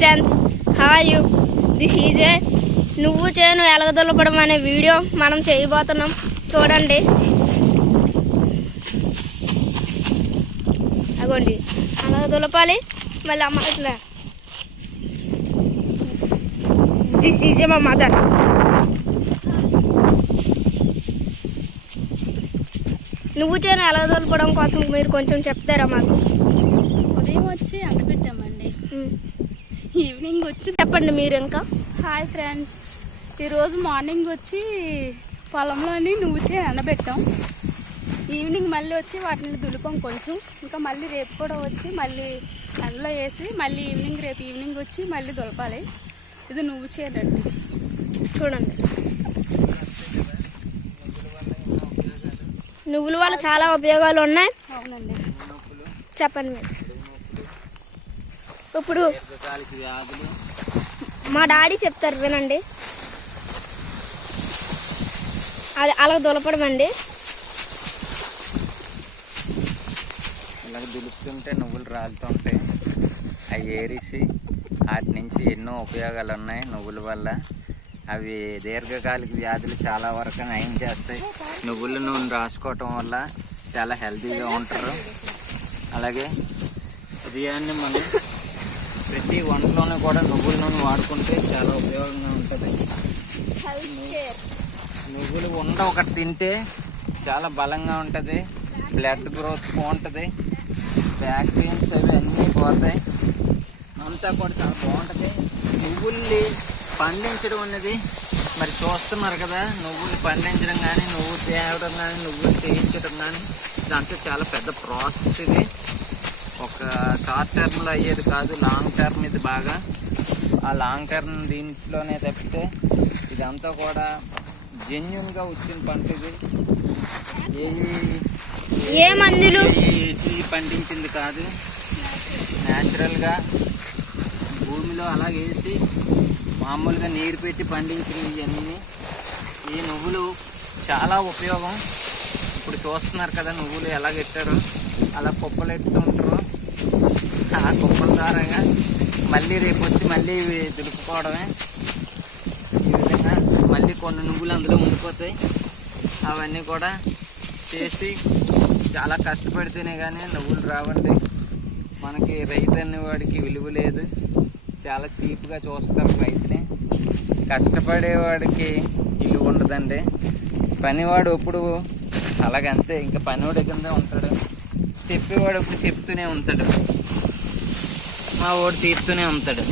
Friends, how are you? This is a నువ్వు చేను ఎలగదొల్లపడం అనే వీడియో మనం చేయబోతున్నాం. చూడండి, అగోండి అలా దులపాలి. మళ్ళీ అమ్మ ఇట్లా, దిస్ ఈజ్ ఏ మా మదర్. నువ్వు చేను ఎలా దులపడం కోసం మీరు కొంచెం చెప్తారా మాకు? ఉదయం వచ్చి ఎండబెట్టామండి, ఈవినింగ్ వచ్చి చెప్పండి మీరు. ఇంకా హాయ్ ఫ్రెండ్స్, ఈరోజు మార్నింగ్ వచ్చి పొలంలోని నువ్వు చేను ఎండబెట్టాం. ఈవినింగ్ మళ్ళీ వచ్చి వాటిని దులిపాం కొంచెం. ఇంకా మళ్ళీ రేపు కూడా వచ్చి మళ్ళీ ఎండలో వేసి మళ్ళీ రేపు ఈవినింగ్ వచ్చి మళ్ళీ దులపాలి. ఇది నువ్వు చేనండి. చూడండి, నువ్వుల వల్ల చాలా ఉపయోగాలు ఉన్నాయి. అవునండి, చెప్పండి మీరు. ఇప్పుడు మా డాడీ చెప్తారు, వినండి. అది అలా దులపడం అండి. ఇలాగ దులుపుతుంటే నువ్వులు రాలుతుంటాయి. అవి ఏరిసి వాటి నుంచి ఎన్నో ఉపయోగాలు ఉన్నాయి నువ్వుల వల్ల. అవి దీర్ఘకాలిక వ్యాధులు చాలా వరకు నయం చేస్తాయి. నువ్వుల నూనె రాసుకోవటం వల్ల చాలా హెల్తీగా ఉంటారు. అలాగే ఉదయాన్నే మనం ప్రతి వంటలోనూ కూడా నువ్వుల నూనె వాడుకుంటే చాలా ఉపయోగంగా ఉంటుంది. నువ్వులు ఒకటి తింటే చాలా బలంగా ఉంటుంది. బ్లడ్ గ్రోత్ బాగుంటుంది. బ్యాక్ పెయిన్స్ అవి అన్నీ పోతాయి. అంతా కూడా చాలా బాగుంటుంది. నువ్వుల్ని పండించడం అనేది మరి చూస్తున్నారు కదా. నువ్వులు పండించడం కానీ, నువ్వు తేవడం కానీ, నువ్వులు చేయించడం కానీ దాంట్లో చాలా పెద్ద ప్రాసెస్. ఇది ఒక షార్ట్ టర్మ్లో అయ్యేది కాదు, లాంగ్ టర్మ్ ఇది. బాగా ఆ లాంగ్ టర్మ్ దీంట్లోనే తప్పితే ఇదంతా కూడా జెన్యున్గా వచ్చిన పంట. ఇది ఏ మందులు వేసి పండించింది కాదు, న్యాచురల్గా భూమిలో అలా వేసి మామూలుగా నీరు పెట్టి పండించినవి ఇవన్నీ. ఈ నువ్వులు చాలా ఉపయోగం. ఇప్పుడు చూస్తున్నారు కదా నువ్వులు ఎలా పెట్టారో, అలా కుప్పలు ఎత్తుంటారు. ఆ కుప్పల ద్వారాగా మళ్ళీ రేపు వచ్చి మళ్ళీ దులుపుకోవడమే. ఈ విధంగా మళ్ళీ కొన్ని నువ్వులు అందులో ఉండిపోతాయి. అవన్నీ కూడా చేసి చాలా కష్టపడితేనే కానీ నువ్వులు రావండి. మనకి రైతు అనేవాడికి విలువ లేదు. చాలా చీప్గా చూస్తారు రైతుని. కష్టపడేవాడికి విలువ ఉండదండి. పనివాడు ఎప్పుడు అలాగంతే, ఇంకా పనివాడి కిందే ఉంటాడు. చెప్పేవాడు ఎప్పుడు చెప్తూనే ఉంటాడు, మా వాడు తీరుతూనే ఉంటాడు.